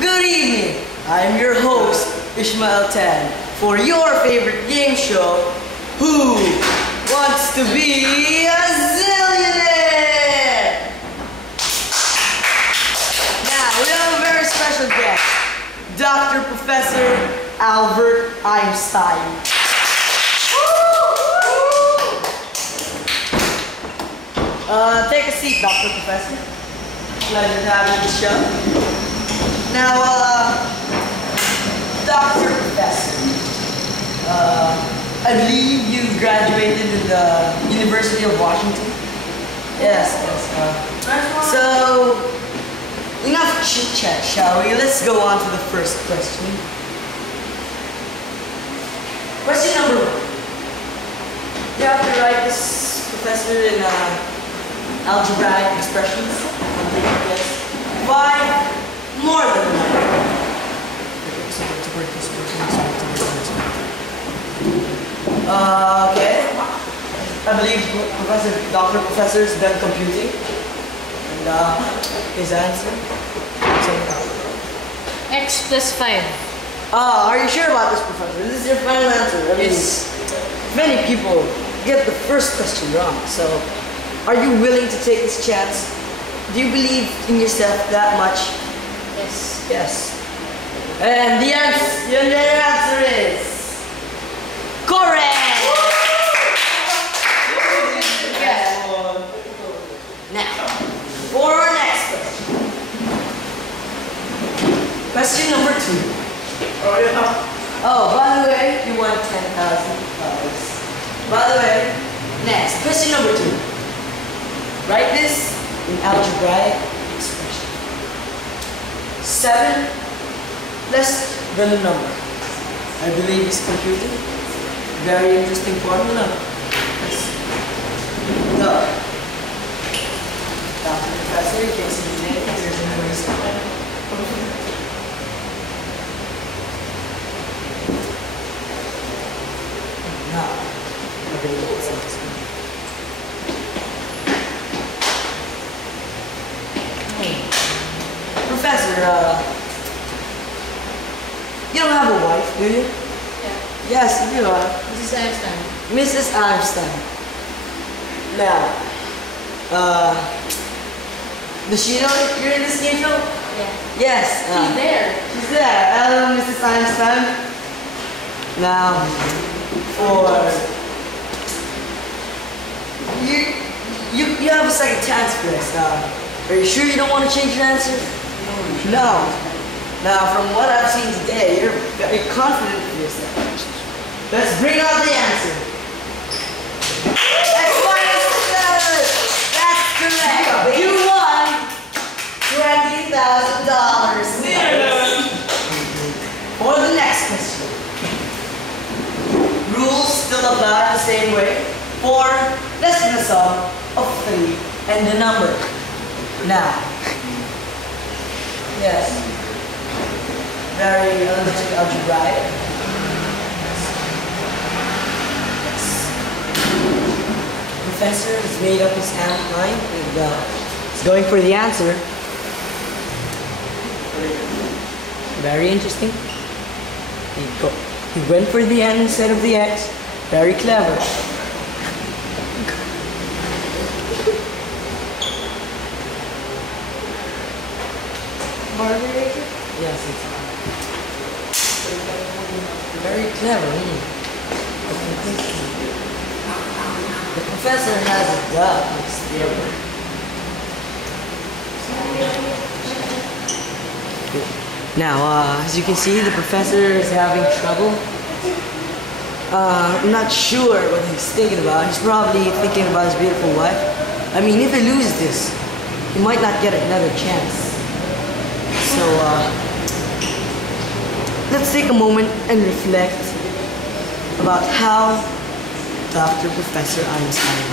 Good evening. I'm your host, Ishmael Tan, for your favorite game show, Who Wants to Be a Zillionaire? Now, we have a very special guest, Dr. Professor Albert Einstein. Take a seat, Dr. Professor. Pleasure to have you on the show. Now, Dr. Professor, I believe you graduated in the University of Washington? Yes. So, enough chit-chat, shall we? Let's go on to the first question. Question number 1. You have to write this, Professor, in algebraic expressions. Yes. 5 more than 1. Okay. I believe Dr. Professor is done computing. And his answer? X plus 5. Are you sure about this, Professor? This is your final answer. I mean, many people get the first question wrong. So, are you willing to take this chance? Do you believe in yourself that much? Yes. Yes. And the answer is correct! Yes. Now, for our next question. Question number 2. Oh, by the way, you won $10,000. By the way, next, question number 2. Write this in algebraic expression. 7 less than a number. I believe it's computing. Very interesting formula. Let's go. Dr. Professor, you can see the name. There's a noise. Now, I believe it's interesting. Professor, you don't have a wife, do you? Yeah. Yes, you do. Mrs. Einstein. Mrs. Einstein. Now, does she know that you're in this game show? Yeah. Yes. She's there. She's there. Hello, Mrs. Einstein. Now, for you have a second chance for this. Are you sure you don't want to change your answer? No. Now, from what I've seen today, you're very confident in yourself. Let's bring out the answer. X minus 7. That's correct. You won $20,000. For the next question. Rules still apply the same way. 4 less than the sum of 3 and the number. Now, yes, very elementary algebraic. Yes. The professor has made up his mind and he's going for the answer. Very interesting. He went for the N instead of the X. Very clever. Yes, it's very clever. The professor has a duck. Now, as you can see, the professor is having trouble. I'm not sure what he's thinking about. He's probably thinking about his beautiful wife. I mean, if he loses this, he might not get another chance. So, let's take a moment and reflect about how Dr. Professor Einstein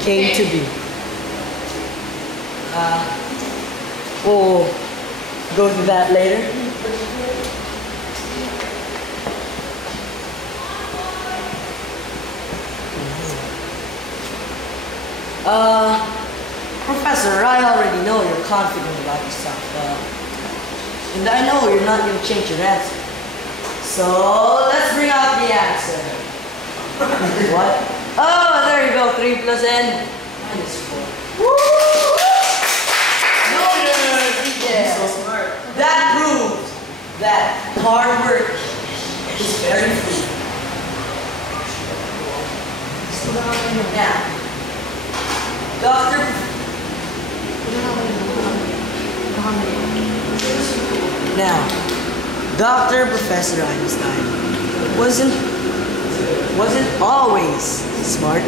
came to be. We'll go through that later. Professor, I already know you're confident about yourself. And I know you're not going to change your answer. So, let's bring out the answer. What? Oh, there you go. 3 plus n minus 4. Woo! No, yeah. So smart. That proves that hard work is very free. Now, Doctor. Now, Dr. Professor Einstein wasn't always smart.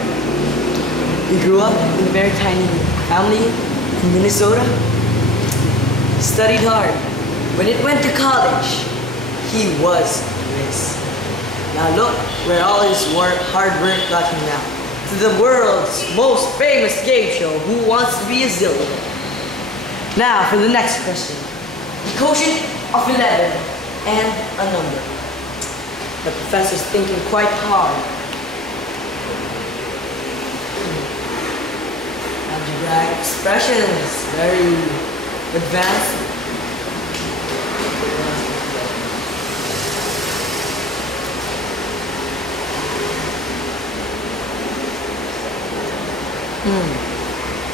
He grew up in a very tiny family in Minnesota. He studied hard. When it went to college, he was a whiz. Now look where all his hard work got him now. To the world's most famous game show, Who Wants to Be a Zillionaire? Now for the next question. The quotient of 11 and a number. The professor's thinking quite hard. Algebraic expressions, very advanced.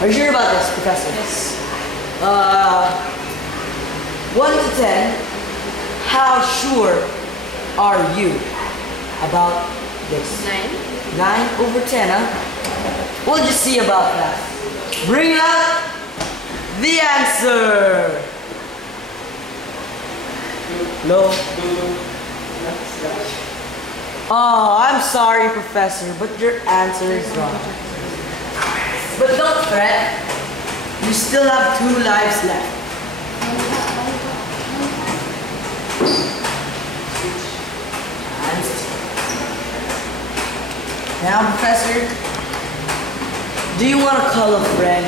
Are you sure about this, Professor? Yes. 1 to 10, how sure are you about this? 9. 9 over 10, huh? We'll just see about that. Bring out the answer! No. Oh, I'm sorry, Professor, but your answer is wrong. But don't fret. You still have 2 lives left. Now, Professor, do you want to call a friend?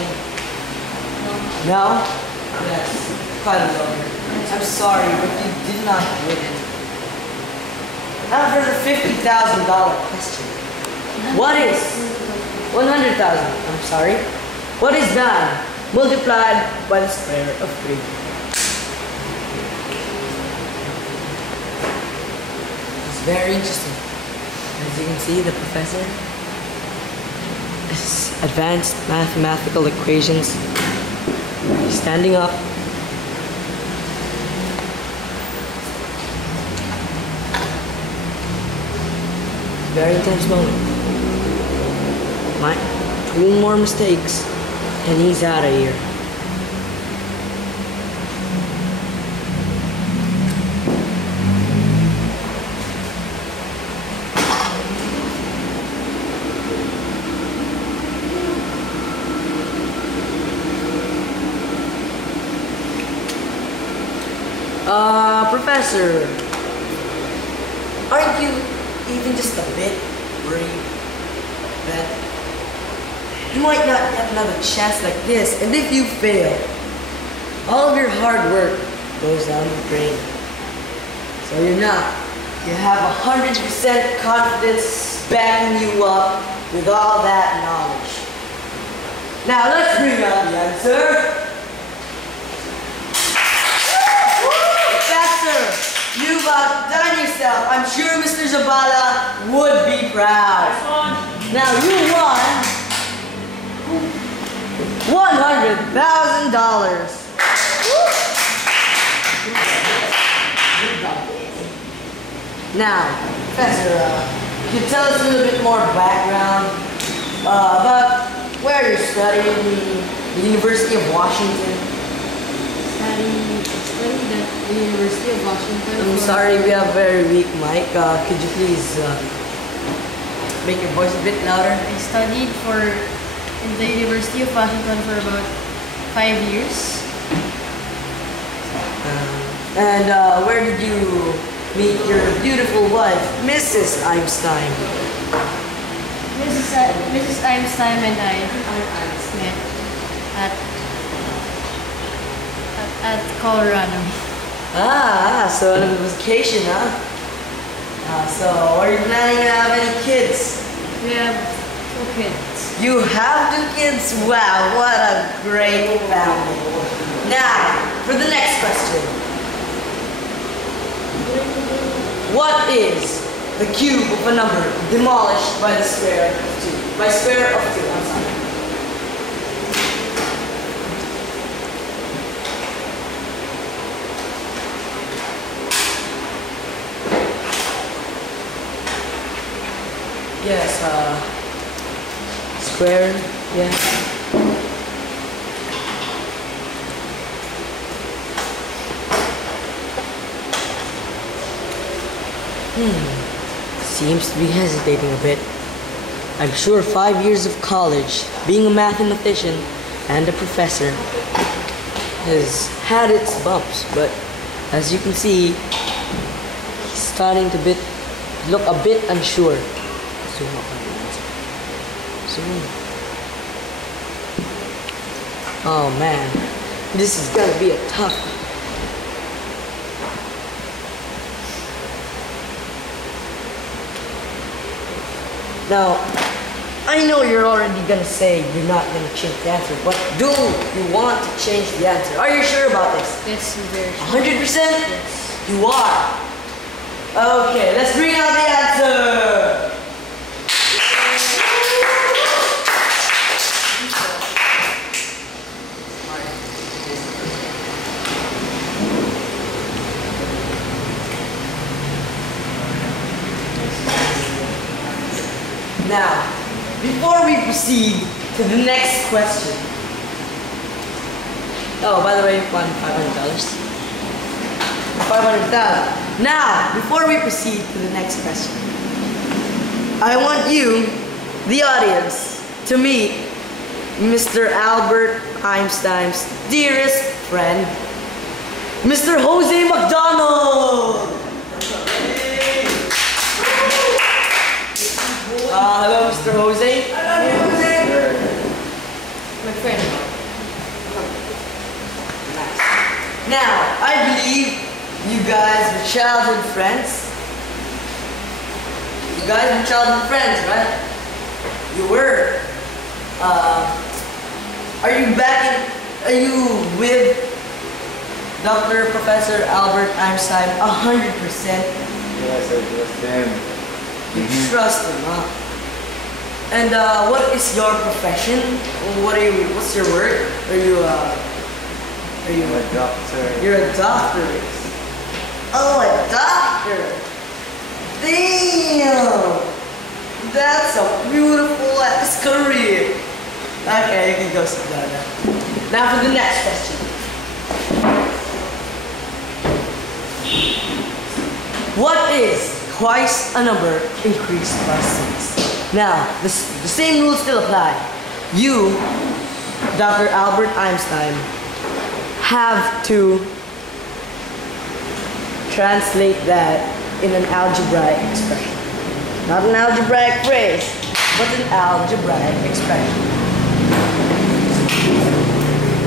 No? Yes. Kind of longer. I'm sorry, but you did not win. Now for the $50,000 question. What is 100,000? I'm sorry. What is 9 multiplied by the square of 3? It's very interesting. As you can see, the professor is advanced mathematical equations. He's standing up. Very intense moment. 2 more mistakes and he's out of here. Professor, aren't you even just a bit worried that you might not get another chance like this, and if you fail, all of your hard work goes down the drain? So you're not. You have 100% confidence backing you up with all that knowledge. Now let's bring out the answer. You've outdone yourself. I'm sure Mr. Zabala would be proud. Now you won $100,000. Now, Professor, can you tell us a little bit more background about where you're studying, the University of Washington? Studied at the University of Washington. I'm sorry, we have a very weak mic. Could you please make your voice a bit louder? I studied in the University of Washington for about 5 years. And where did you meet your beautiful wife, Mrs. Einstein? Mrs. Einstein and I met at Colorado. So on a vacation, huh? So are you planning to have any kids? We have 2 kids. You have 2 kids? Wow, what a great family. Now, for the next question. What is the cube of a number demolished by the square of 2? By square of 2, I'm sorry. Yes, square, yeah. Seems to be hesitating a bit. I'm sure 5 years of college, being a mathematician and a professor, has had its bumps, but as you can see, he's starting to look a bit unsure. Zoom up on the answer. Zoom. Oh man, this is gonna be a tough one. Now, I know you're already gonna say you're not gonna change the answer, but do you want to change the answer? Are you sure about this? Yes, I'm very sure. 100%? Yes. You are. Okay, let's bring out the answer. Now, before we proceed to the next question. Oh, by the way, $500. 500,000. Now, before we proceed to the next question, I want you, the audience, to meet Mr. Albert Einstein's dearest friend, Mr. Jose McDonald. Hello, Mr. Jose. My friend. Now, I believe you guys were childhood friends. You guys were childhood friends, right? You were. Are you with Dr. Professor Albert Einstein 100%? Yes, I trust him. You trust him, huh? And what is your profession? What's your work? Are you I'm a doctor. You're a doctor. Oh, a doctor. Damn. That's a beautiful ass career. Okay, you can go sit down now. Now for the next question. What is twice a number increased by 6? Now, the same rules still apply. You, Dr. Albert Einstein, have to translate that in an algebraic expression. Not an algebraic phrase, but an algebraic expression.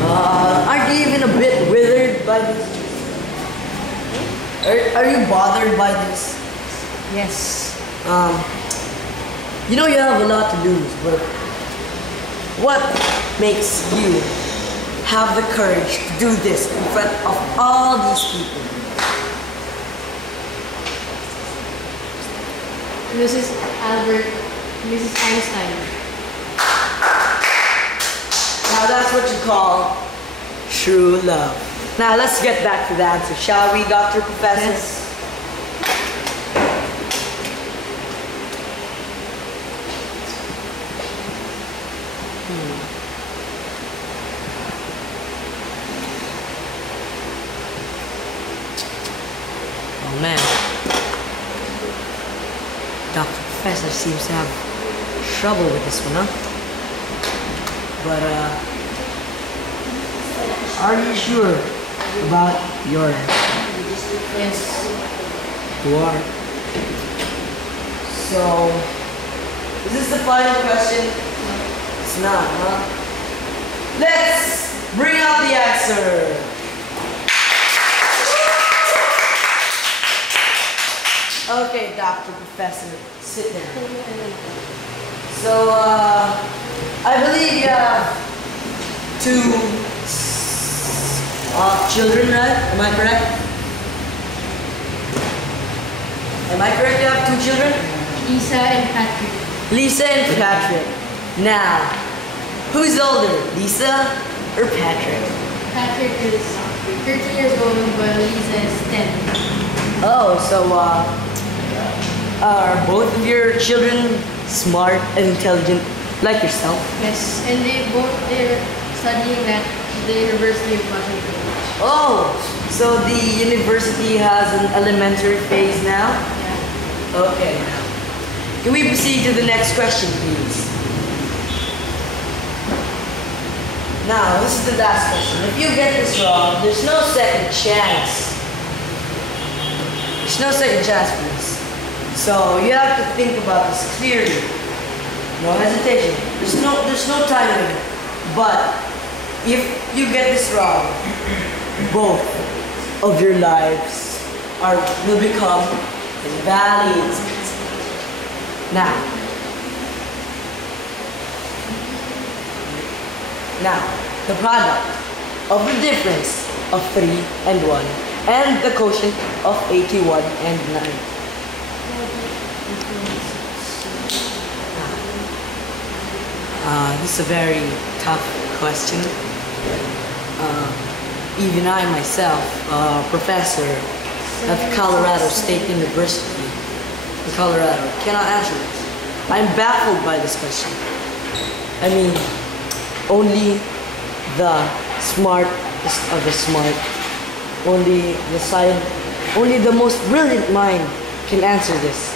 Aren't you even a bit withered by this? Are you bothered by this? Yes. You know you have a lot to lose, but what makes you have the courage to do this in front of all these people? Mrs. Einstein. Now that's what you call true love. Now let's get back to the answer, shall we, Dr. Professor? Yes. Oh man. Dr. Professor seems to have trouble with this one, huh? But are you sure about your answer? Yes. You are. So, is this the final question? It's not, huh? Let's bring out the answer. Okay, Dr. Professor, sit down. So, I believe you have 2 children, right? Am I correct? Am I correct? You have 2 children? Lisa and Patrick. Lisa and Patrick. Now, who's older, Lisa or Patrick? Patrick is 13 years old, while Lisa is 10. Oh, so are both of your children smart and intelligent like yourself? Yes, and they're studying at the University of Washington. Oh, so the university has an elementary phase now? Yeah. Okay, now. Can we proceed to the next question, please? Now, this is the last question. If you get this wrong, there's no second chance. There's no second chance, please. So you have to think about this clearly. No hesitation. There's no time limit. But if you get this wrong, both of your lives will become invalid. Now, the product of the difference of 3 and 1 and the quotient of 81 and 9. This is a very tough question. Even I myself, professor at Colorado State University in Colorado, cannot answer this. I'm baffled by this question. I mean, only the smartest of the smart, only the most brilliant mind can answer this.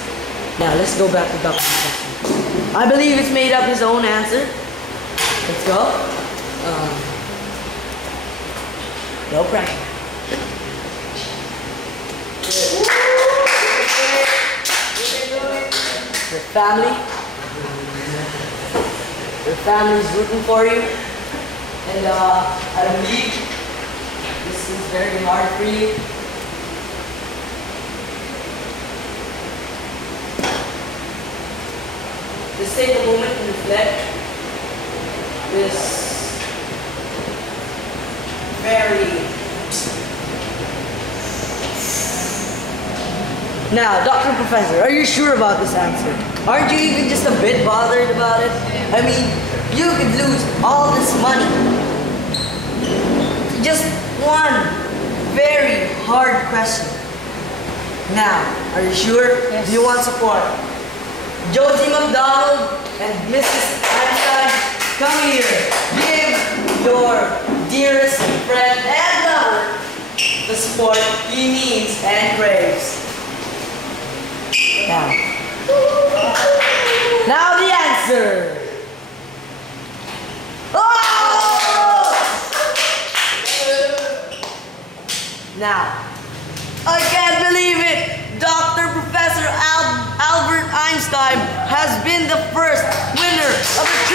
Now, let's go back to Dr. Professor. I believe it's made up his own answer. Let's go. No pressure. Your family's rooting for you. And I believe this is very hard for you. Just take a moment and reflect. This very... Now, Dr. Professor, are you sure about this answer? Aren't you even just a bit bothered about it? I mean, you could lose all this money. Just one very hard question. Now, are you sure? Yes. Do you want support? Josie McDonald and Mrs. Einstein, come here. Give your dearest friend and lover the support he needs and craves. Now the answer. Oh! Now, I can't believe it. Dr. Professor Albert Einstein has been the first winner of the